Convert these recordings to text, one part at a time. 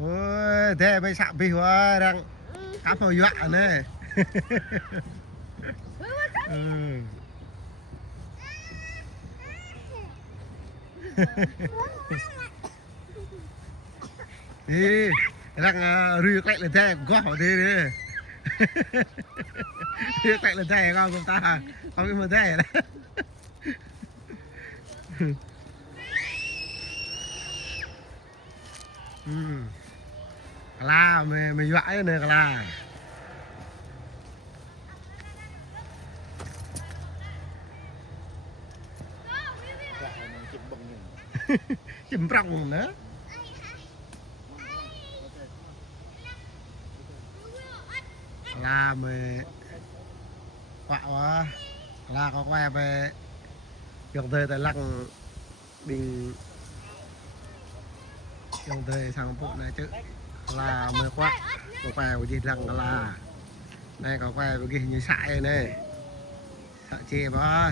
ôi thế bây sạm bị quá đang cắm vào dọa này. Ừ. Đi đang rửa lại là thế gót vào thế đi. Rửa lại là thế không chúng ta không cái mà thế đó. Ừ. La mày dọa cái này là chìm rong nữa. La mày quạ quá la có que về dòng thời tại lăng bình dòng thời sang bộ này chứ là mưa quá có que của gì lăng là đây có que với cái như sải này sải chê bó.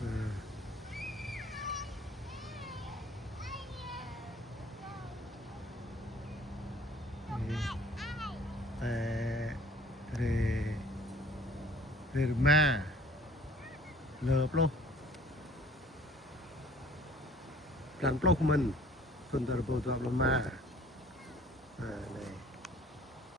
Ừ. Rồi mà lợp luôn plan plok mình tuần tới bộ tập làm mà này